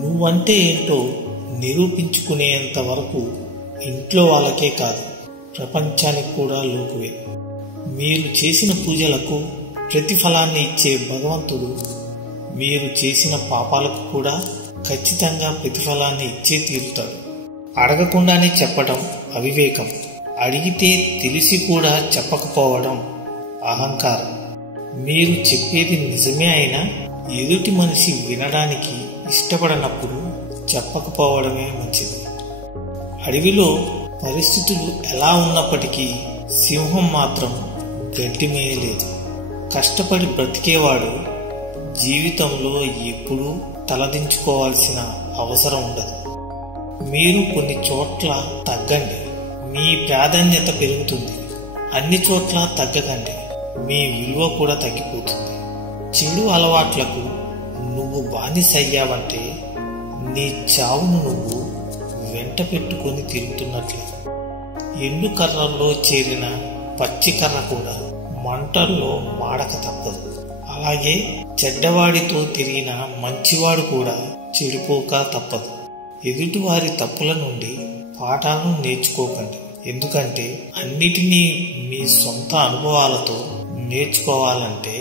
నువ్వంటే ఏంటో నిరూపించుకునేంత వరకు ఇంట్లో వాళ్ళకే కాదు, ప్రపంచానికి కూడా లోకువే. మీరు చేసిన పూజలకు ప్రతిఫలాన్ని ఇచ్చే భగవంతుడు మీరు చేసిన పాపాలకు కూడా ఖచ్చితంగా ప్రతిఫలాన్ని ఇచ్చే తీరుతాడు. అడగకుండానే చెప్పడం అవివేకం, అడిగితే తెలిసి కూడా చెప్పకపోవడం అహంకారం. మీరు చెప్పేది నిజమే అయినా ఎదుటి మనిషి వినడానికి ఇష్టపడనప్పుడు చెప్పకపోవడమే మంచిది. అడవిలో పరిస్థితులు ఎలా ఉన్నప్పటికీ సింహం మాత్రం గడ్డి మేయలేదు. కష్టపడి బ్రతికేవాడు జీవితంలో ఎప్పుడూ తలదించుకోవాల్సిన అవసరం ఉండదు. మీరు కొన్ని చోట్ల తగ్గండి, మీ ప్రాధాన్యత పెరుగుతుంది. అన్ని చోట్ల తగ్గకండి, మీ విలువ కూడా తగ్గిపోతుంది. చెడు అలవాట్లకు నువ్వు బానిసయ్యావంటే నీ చావును నువ్వు వెంట పెట్టుకుని తిరుగుతున్నట్లే. ఎండు కర్రల్లో చేరిన పచ్చి కర్ర కూడా మంటల్లో మాడక తప్పదు. అలాగే చెడ్డవాడితో తిరిగిన మంచివాడు కూడా చెడిపోక తప్పదు. ఎదుటివారి తప్పుల నుండి పాఠాలను నేర్చుకోకండి, ఎందుకంటే అన్నిటినీ మీ సొంత అనుభవాలతో నేర్చుకోవాలంటే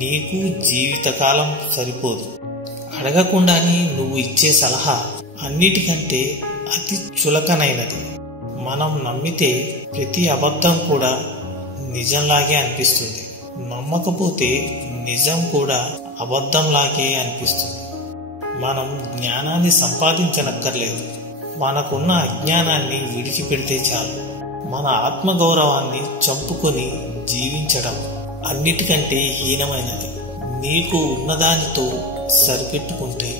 నీకు జీవితకాలం సరిపోదు. అడగకుండానే నువ్వు ఇచ్చే సలహా అన్నిటికంటే అతి చులకనైనది. మనం నమ్మితే ప్రతి అబద్ధం కూడా నిజంలాగే అనిపిస్తుంది, నమ్మకపోతే నిజం కూడా అబద్ధంలాగే అనిపిస్తుంది. మనం జ్ఞానాన్ని సంపాదించనక్కర్లేదు, మనకున్న అజ్ఞానాన్ని విడిచిపెడితే చాలు. మన ఆత్మగౌరవాన్ని చంపుకొని జీవించడం అన్నిటికంటే హీనమైనది. నీకు ఉన్నదానితో సరిపెట్టుకుంటే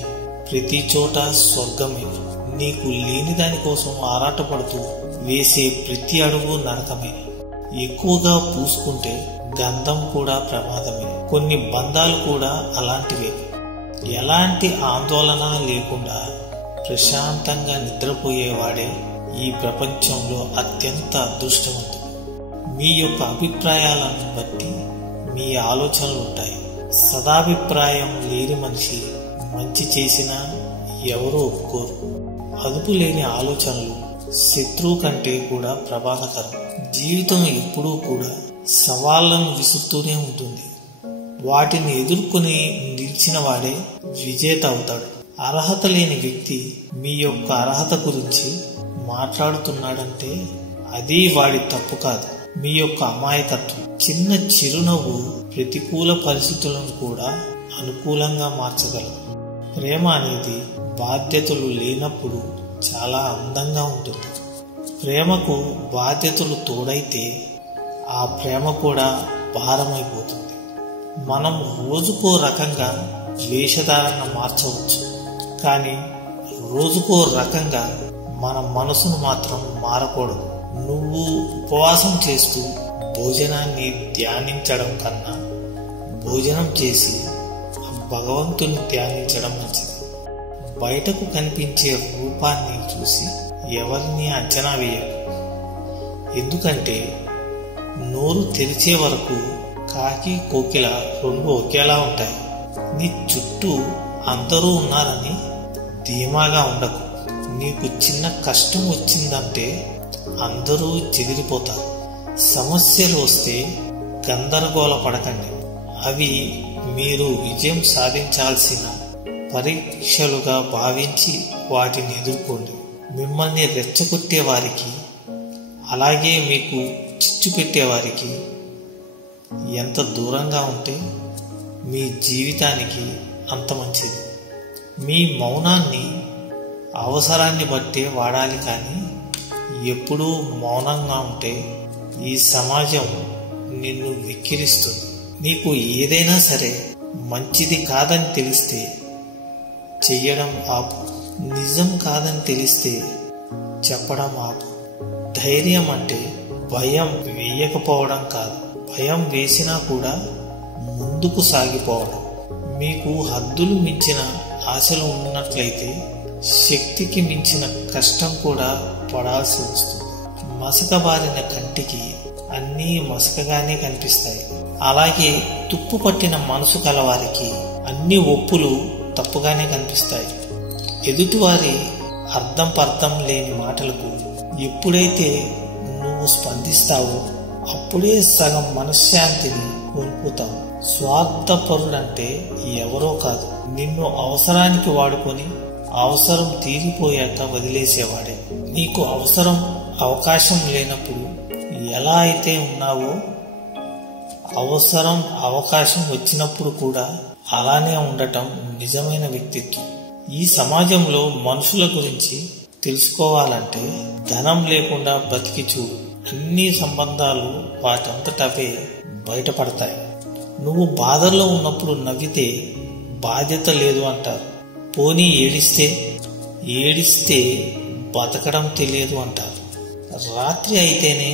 ప్రతి చోట స్వర్గమే. నీకు లేని దానికోసం ఆరాటపడుతూ వేసే ప్రతి అడుగు నరకమే. ఎక్కువగా పూసుకుంటే గంధం కూడా ప్రమాదమే. కొన్ని బంధాలు కూడా అలాంటివే. ఎలాంటి ఆందోళన లేకుండా ప్రశాంతంగా నిద్రపోయేవాడే ఈ ప్రపంచంలో అత్యంత అదృష్టవంతుడు. మీ యొక్క అభిప్రాయాలను బట్టి మీ ఆలోచనలు ఉంటాయి. సదాభిప్రాయం లేని మనిషి మంచి చేసినా ఎవరూ ఒప్పుకోరు. అదుపు లేని ఆలోచనలు శత్రువు కంటే కూడా ప్రమాదకరం. జీవితం ఎప్పుడూ కూడా సవాళ్లను విసురుతూనే ఉంటుంది. వాటిని ఎదుర్కొని నిలిచిన వాడే విజేత అవుతాడు. అర్హత లేని వ్యక్తి మీ యొక్క అర్హత గురించి మాట్లాడుతున్నాడంటే అది వాడి తప్పు కాదు, మీ యొక్క అమాయకత్వం. చిన్న చిరునవ్వు ప్రతికూల పరిస్థితులను కూడా అనుకూలంగా మార్చగలదు. ప్రేమ అనేది బాధ్యతలు లేనప్పుడు చాలా అందంగా ఉంటుంది. ప్రేమకు బాధ్యతలు తోడైతే ఆ ప్రేమ కూడా భారమైపోతుంది. మనం రోజుకో రకంగా వేషధారణ మార్చవచ్చు, కానీ రోజుకో రకంగా మన మనసును మాత్రం మారకూడదు. నువ్వు ఉపవాసం చేస్తూ భోజనాన్ని ధ్యానించడం కన్నా భోజనం చేసి భగవంతుని ధ్యానించడం మంచిది. బయటకు కనిపించే రూపాన్ని చూసి ఎవరిని అంచనా వేయకు, ఎందుకంటే నోరు తెరిచే వరకు కాకి కోకిల రెండు ఒకేలా ఉంటాయి. నీ చుట్టూ అందరూ ఉన్నారని ధీమాగా ఉండకు. నీకు చిన్న కష్టం వచ్చిందంటే అందరూ చెదిరిపోతారు. సమస్యలు వస్తే గందరగోళ పడకండి, అవి మీరు విజయం సాధించాల్సిన పరీక్షలుగా భావించి వాటిని ఎదుర్కోండి. మిమ్మల్ని రెచ్చగొట్టే వారికి, అలాగే మీకు చిచ్చు పెట్టేవారికి ఎంత దూరంగా ఉంటే మీ జీవితానికి అంత మంచిది. మీ మౌనాన్ని అవసరాన్ని బట్టే వాడాలి, కానీ ఎప్పుడూ మౌనంగా ఉంటే ఈ సమాజం నిన్ను విక్కిరిస్తుంది. నీకు ఏదైనా సరే మంచిది కాదని తెలిస్తే చెయ్యడం ఆపు, నిజం కాదని తెలిస్తే చెప్పడం ఆపు. ధైర్యం అంటే భయం వేయకపోవడం కాదు, భయం వేసినా కూడా ముందుకు సాగిపోవడం. మీకు హద్దులు మించిన ఆశలు ఉన్నట్లయితే శక్తికి మించిన కష్టం కూడా పడాల్సి వస్తుంది. మసకబారిన కంటికి అన్నీ మసకగానే కనిపిస్తాయి. అలాగే తుప్పు పట్టిన మనసు కలవారికి అన్ని ఒప్పులు తప్పుగానే కనిపిస్తాయి. ఎదుటివారి అర్థం లేని మాటలకు ఎప్పుడైతే నువ్వు స్పందిస్తావో అప్పుడే సగం మనశ్శాంతిని కోల్పోతావు. స్వార్థపరుడంటే ఎవరో కాదు, నిన్ను అవసరానికి వాడుకొని అవసరం తీరిపోయాక వదిలేసేవాడే. నీకు అవకాశం లేనప్పుడు ఎలా అయితే ఉన్నావో అవకాశం వచ్చినప్పుడు కూడా అలానే ఉండటం నిజమైన వ్యక్తిత్వం. ఈ సమాజంలో మనుషుల గురించి తెలుసుకోవాలంటే ధనం లేకుండా బ్రతికి చూడు. అన్ని సంబంధాలు వాటంతటవే బయటపడతాయి. నువ్వు బాధల్లో ఉన్నప్పుడు నవ్వితే బాధ్యత లేదు అంటారు. పోనీ ఏడిస్తే బతకడం తెలియదు అంటారు. రాత్రి అయితేనే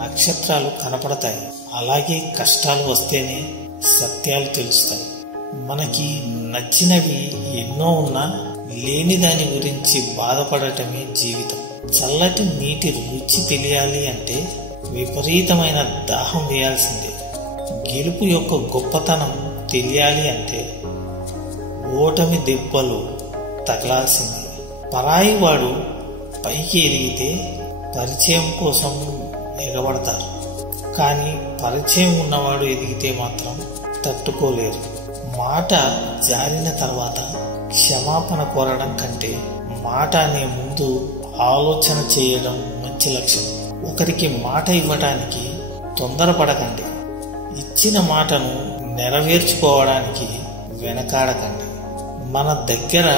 నక్షత్రాలు కనపడతాయి, అలాగే కష్టాలు వస్తేనే సత్యాలు తెలుస్తాయి. మనకి నచ్చినవి ఎన్నో ఉన్నా లేని దాని గురించి బాధపడటమే జీవితం. చల్లటి నీటి రుచి తెలియాలి అంటే విపరీతమైన దాహం వేయాల్సిందే. గెలుపు యొక్క గొప్పతనం తెలియాలి అంటే ఓటమి దెబ్బలు తగలాల్సిందే. పరాయి వాడు పైకి ఎదిగితే పరిచయం కోసం ఎగబడతారు, కానీ పరిచయం ఉన్నవాడు ఎదిగితే మాత్రం తట్టుకోలేరు. మాట జారిన తర్వాత క్షమాపణ కోరడం కంటే మాట అనే ముందు ఆలోచన చేయడం మంచి లక్షణం. ఒకరికి మాట ఇవ్వటానికి తొందరపడకండి, ఇచ్చిన మాటను నెరవేర్చుకోవడానికి వెనకాడకండి. మన దగ్గర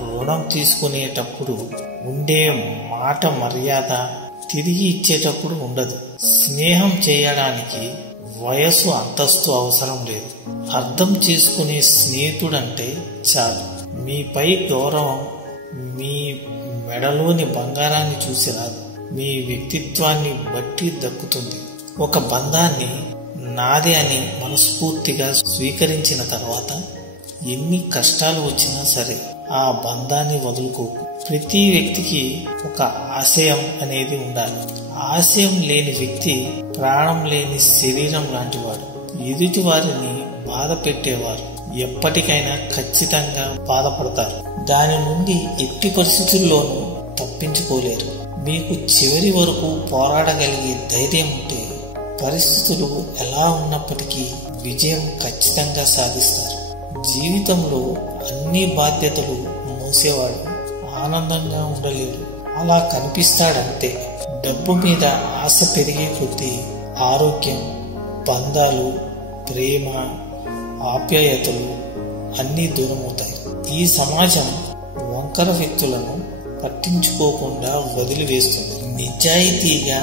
రుణం తీసుకునేటప్పుడు ఉండే మాట మర్యాద తిరిగి ఇచ్చేటప్పుడు ఉండదు. స్నేహం చేయడానికి వయసు అంతస్తు అవసరం లేదు. అర్థం చేసుకునే స్నేహితుడంటే చాలు. మీపై గౌరవం మీ మెడలోని బంగారాన్ని చూసి రాదు, మీ వ్యక్తిత్వాన్ని బట్టి దక్కుతుంది. ఒక బంధాన్ని నాదే అని మనస్ఫూర్తిగా స్వీకరించిన తర్వాత ఎన్ని కష్టాలు వచ్చినా సరే ఆ బంధాన్ని వదులుకోకు. ప్రతి వ్యక్తికి ఒక ఆశయం అనేది ఉండాలి. ఆశయం లేని వ్యక్తి ప్రాణం లేని శరీరం లాంటివాడు. ఎదుటి వారిని బాధ పెట్టేవారు ఎప్పటికైనా ఖచ్చితంగా బాధపడతారు. దాని నుండి ఎట్టి పరిస్థితుల్లోనూ తప్పించుకోలేరు. మీకు చివరి వరకు పోరాడగలిగే ధైర్యం ఉంటే పరిస్థితులు ఎలా ఉన్నప్పటికీ విజయం ఖచ్చితంగా సాధిస్తారు. జీవితంలో అన్ని బాధ్యతలు మోసేవాడు ఆనందంగా ఉండలేడు. అలా కనిపిస్తాడంతే. డబ్బు మీద ఆశ పెరిగే కొద్దీ ఆరోగ్యం, బంధాలు, ప్రేమ, ఆప్యాయతలు అన్నీ దూరమవుతాయి. ఈ సమాజం వంకర వ్యక్తులను పట్టించుకోకుండా వదిలివేస్తుంది. నిజాయితీగా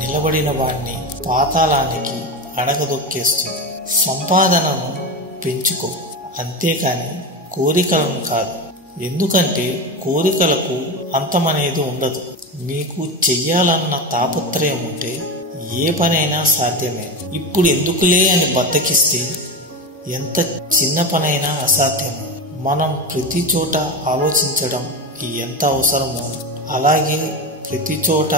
నిలబడిన వాడిని పాతాళానికి అడగదొక్కేస్తుంది. సంపాదనను పెంచుకో, అంతేకాని కోరికలను కాదు. ఎందుకంటే కోరికలకు అంతమనేది ఉండదు. మీకు చెయ్యాలన్న తాపత్రయం ఉంటే ఏ పనైనా సాధ్యమే. ఇప్పుడు ఎందుకులే అని బద్దకిస్తే ఎంత చిన్న పనైనా అసాధ్యమే. మనం ప్రతి చోట ఆలోచించడం ఎంత అవసరమో అలాగే ప్రతి చోట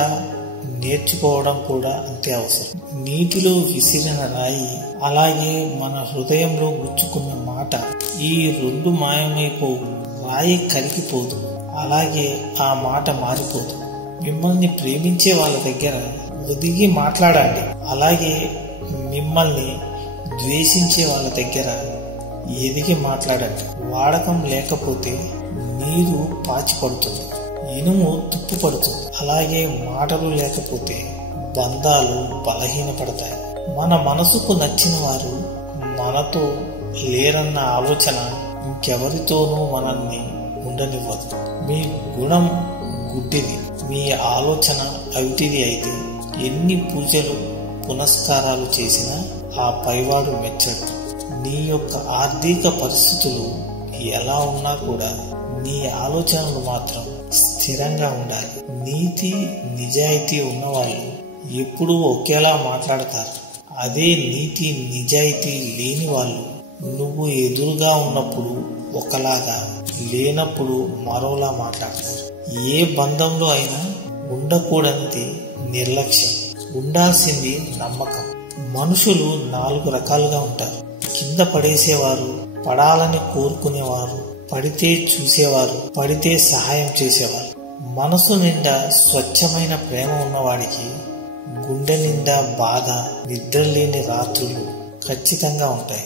నేర్చుకోవడం కూడా అంతే అవసరం. నీటిలో విసిరిన రాయి, అలాగే మన హృదయంలో గుచ్చుకున్న మాట, ఈ రెండు మాయమైపోవు. రాయి కరిగిపోదు, అలాగే ఆ మాట మారిపోదు. మిమ్మల్ని ప్రేమించే వాళ్ళ దగ్గర ఒదిగి మాట్లాడండి, అలాగే మిమ్మల్ని ద్వేషించే వాళ్ళ దగ్గర ఎదిగి మాట్లాడండి. వాడకం లేకపోతే నీరు పాచిపడుతుంది, ఇనుము తుప్పు పడుతుంది. అలాగే మాటలు లేకపోతే బంధాలు బలహీనపడతాయి. మన మనసుకు నచ్చిన వారు మనతో లేరన్న ఆలోచన ఇంకెవరితోనూ మనల్ని ఉండనివ్వదు. మీ గుణం గుడ్డిది, మీ ఆలోచన అవిటిది అయితే ఎన్ని పూజలు పునస్కారాలు చేసినా ఆ పైవాడు మెచ్చడు. నీ యొక్క ఆర్థిక పరిస్థితులు ఎలా ఉన్నా కూడా నీ ఆలోచనలు మాత్రం స్థిరంగా ఉండాలి. నీతి నిజాయితీ ఉన్నవాళ్ళు ఎప్పుడూ ఒకేలా మాట్లాడతారు. అదే నీతి నిజాయితీ లేని వాళ్ళు నువ్వు ఎదురుగా ఉన్నప్పుడు ఒకలాగా, లేనప్పుడు మరోలా మాట్లాడతారు. ఏ బంధంలో అయినా ఉండకూడనిది నిర్లక్ష్యం, ఉండాల్సింది నమ్మకం. మనుషులు 4 రకాలుగా ఉంటారు. కింద పడేసేవారు, పడాలని కోరుకునేవారు, పడితే చూసేవారు, పడితే సహాయం చేసేవారు. మనసు నిండా స్వచ్ఛమైన ప్రేమ ఉన్నవాడికి గుండె నిండా బాధ, నిద్రలేని రాత్రులు ఖచ్చితంగా ఉంటాయి.